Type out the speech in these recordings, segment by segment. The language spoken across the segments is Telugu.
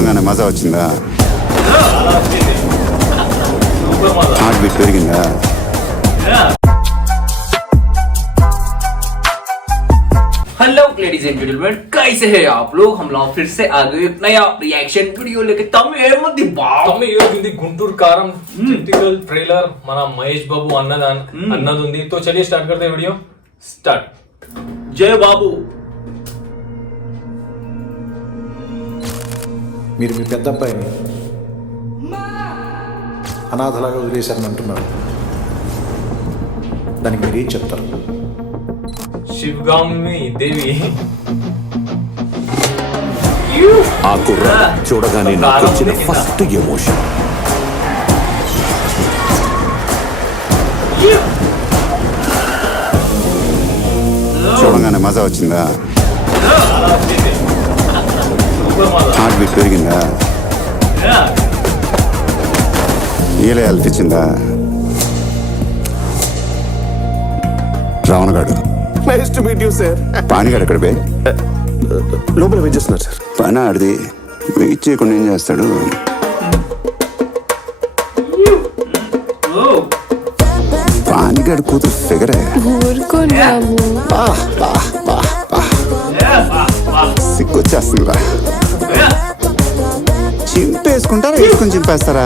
చూడగానే మజా వచ్చిందా? హార్ట్ బీట్ పెరిగిందా? हेलो लेडीज एंड जेंटलमैन, कैसे हैं आप लोग? हम लोग फिर से आ गए एक नया रिएक्शन वीडियो लेके। తమ్మి ఇది గుంటూరు కారం టిపికల్ ట్రైలర్ మన మహేష్ బాబు అన్నది ఉంది. तो चलिए स्टार्ट करते हैं वीडियो स्टार्ट. जय बाबू. మీరు మీ పెద్ద అబ్బాయిని అనాథలాగా వదిలేశారని అంటున్నారు. దానికి మీరు ఏం చెప్తారు? శివగామి దేవి ఆ కుర్ర చూడగానే నాకు వచ్చిన ఫస్ట్ ఎమోషన్. చూడగానే మజా వచ్చిందా? హార్ట్ బీట్ పెరిగిందా? ఈలే అల్పించిందా? రావణగాడు nice to meet you sir. పానిగాడు ఎక్కడ బే? లోపల వెయిట్ చేస్తున్నారు సార్. పని ఆడిది వెయిట్ చేయకుండా ఏం చేస్తాడు? పానిగాడు కూతురు ఫిగరే. సిగ్గొచ్చేస్తుందిరా. చింపేసుకుంటారా వేసుకొని చింపేస్తారా?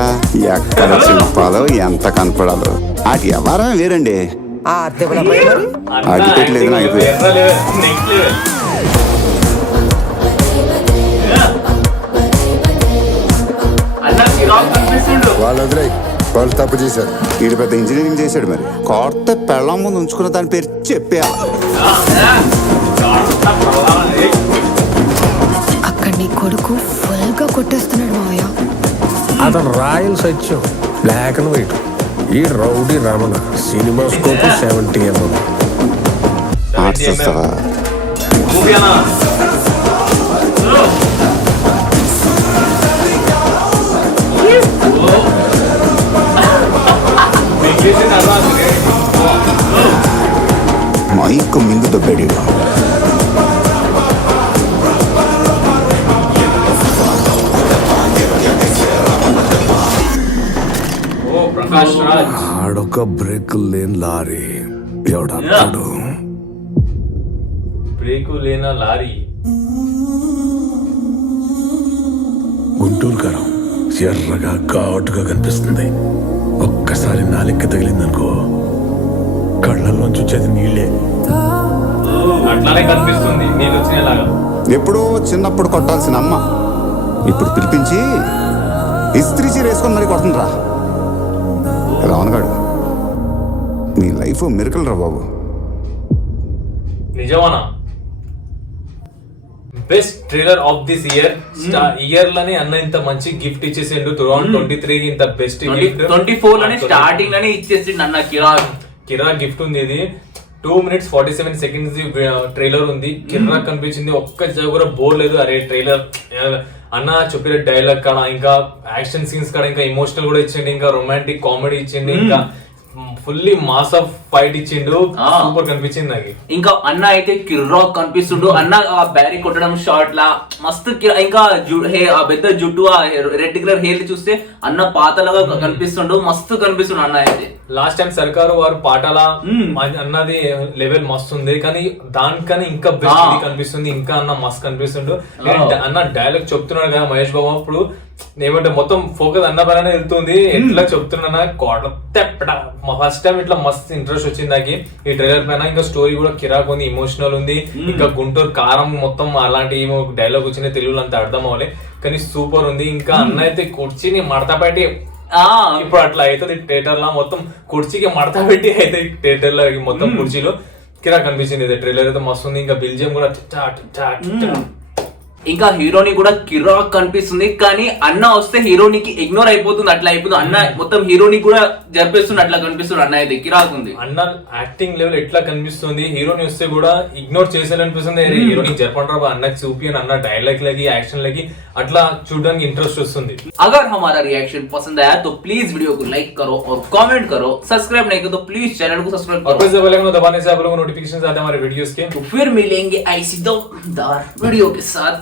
ఎక్కడ చింపాలో ఎంత కనపడాలో అటు ఎవరమే వేరండి. అడిపెట్టలేదు నాకు వాళ్ళు తప్పు చేశారు. వీడు పెద్ద ఇంజనీరింగ్ చేశాడు. మరి కొత్త పెళ్ళం ముందు ఉంచుకున్న దాని పేరు చెప్పేయాలి. అక్కడ నీ కొడుకు ఫుల్ గా కొట్టేస్తున్నాడు మావయ్య. అతను royal Satyam black and white. ఈ రౌడీ రమణ సినిమా స్కోప్ 70mm. ఆర్ట్స్ వస్తావా? మైక్ మింగుతో పెడి ప్రకాష్ రాజ్ ఆడొక బ్రేక్ లేని లారీ ఎవడాడు? బ్రేకు లేన లారీ. గుంటూరు కారం ఎర్రగా ఘాటుగా కనిపిస్తుంది. ఒక్కసారి నాలిక్క తగిలిందనుకో కళ్ళల్లోంచి వచ్చేది నీళ్ళే. అట్లానే కనిపిస్తుంది నీళ్ళు వచ్చినలాగా. ఎప్పుడో చిన్నప్పుడు కొట్టాల్సిన అమ్మ ఇప్పుడు పిలిపించి ఇస్త్రీ చీర వేసుకొని మరీ కొడుతుందిరా. రావణగాడు నీ లైఫ్ మిరకల్ రా బాబు. నిజమానా? Best trailer of this year లోనే అన్న ఇంత మంచి గిఫ్ట్ ఇచ్చేసిండు. 2023 ఇంత బెస్ట్ గిఫ్ట్ 24 లోనే స్టార్టింగ్ లోనే ఇచ్చేసిండు అన్న. కిరా గిఫ్ట్ ఉంది. ఇది 2 minutes 47 seconds ట్రైలర్ ఉంది. కిరా కనిపించింది. ఒక్క జగ కూడా బోర్ లేదు. అరే ట్రైలర్ అన్న చెప్పిన డైలాగ్ కాడ, ఇంకా యాక్షన్ సీన్స్ కాడ, ఇంకా ఎమోషనల్ కూడా ఇచ్చిండు, ఇంకా రొమాంటిక్ కామెడీ ఇచ్చిండు, ఇంకా ఫుల్లీ మాస్ ఆఫ్ ఫైట్ ఇచ్చిండు. సూపర్ కనిపించింది నాకు. ఇంకా అన్న అయితే కిర్రాక్ కనిపిస్తుండు. అన్న ఆ బ్యారీ కొట్టడం షార్ట్ లా మస్తు. ఇంకా ఆ పెద్ద జుట్టు, ఆ రెడ్ కలర్ హెయిర్ చూస్తే అన్న పాతలాగా కనిపిస్తుండు. మస్తు కనిపిస్తుండు అన్న అయితే. లాస్ట్ టైం సర్కారు వారు పాటల అన్నది లెవెల్ మస్తు ఉంది, కానీ దానికని ఇంకా బెస్ట్ కనిపిస్తుంది. ఇంకా అన్న మస్తు కనిపిస్తుండు. అన్న డైలాగ్ చెప్తున్నాడు కదా మహేష్ బాబు, అప్పుడు ఏమంటే మొత్తం ఫోకస్ అన్న పైన వెళ్తుంది. ఎట్లా చెప్తున్నా ఫస్ట్ టైం ఇట్లా మస్తు ఇంట్రెస్ట్ వచ్చింది నాకు ఈ ట్రైలర్ పైన. ఇంకా స్టోరీ కూడా కిరాక్ ఉంది, ఎమోషనల్ ఉంది. ఇంకా గుంటూరు కారం మొత్తం అలాంటి ఏమో డైలాగ్ వచ్చిన తెలుగులో అంత అర్థం అవ్వలే, కానీ సూపర్ ఉంది. ఇంకా అన్న అయితే కుర్చీని మడత పెట్టి ఇప్పుడు అట్లా అవుతుంది థియేటర్ లో, మొత్తం కుర్చీకి మడత పెట్టి అయితే థియేటర్ లో మొత్తం కుర్చీలో కిరాక్ కనిపించింది. ట్రైలర్ అయితే మస్తు ఉంది. ఇంకా బిల్జియం కూడా ఇంకా హీరోని కూడా కిరాక్ కనిపిస్తుంది. కానీ అన్న వస్తే హీరోనికి ఇగ్నోర్ అయిపోతుంది. అట్లా అయిపోతుంది. అన్న మొత్తం హీరోని కూడా జరిపేస్తుంది. అట్లా కనిపిస్తుంది. అన్న అయితే కిరాక్ ఉంది. అన్న యాక్టింగ్ లెవెల్ ఎట్లా కనిపిస్తుంది. హీరోని వస్తే కూడా ఇగ్నోర్ చేసేయాలనిపిస్తుంది. హీరోని జరపండి అన్నకి చూపి అన్న డైలాగ్ లకి యాక్షన్ లకి అట్లా చూడడానికి ఇంట్రెస్ట్ వస్తుంది. अगर हमारा रिएक्शन पसंद आया तो प्लीज वीडियो को लाइक करो और कमेंट करो. सब्सक्राइब नहीं करो तो प्लीज चैनल को सब्सक्राइब करो और प्रेस द बेल आइकन दबाने से आप लोगों को नोटिफिकेशन आते हैं हमारे वीडियोस के. तो फिर मिलेंगे ऐसी दमदार वीडियो के साथ.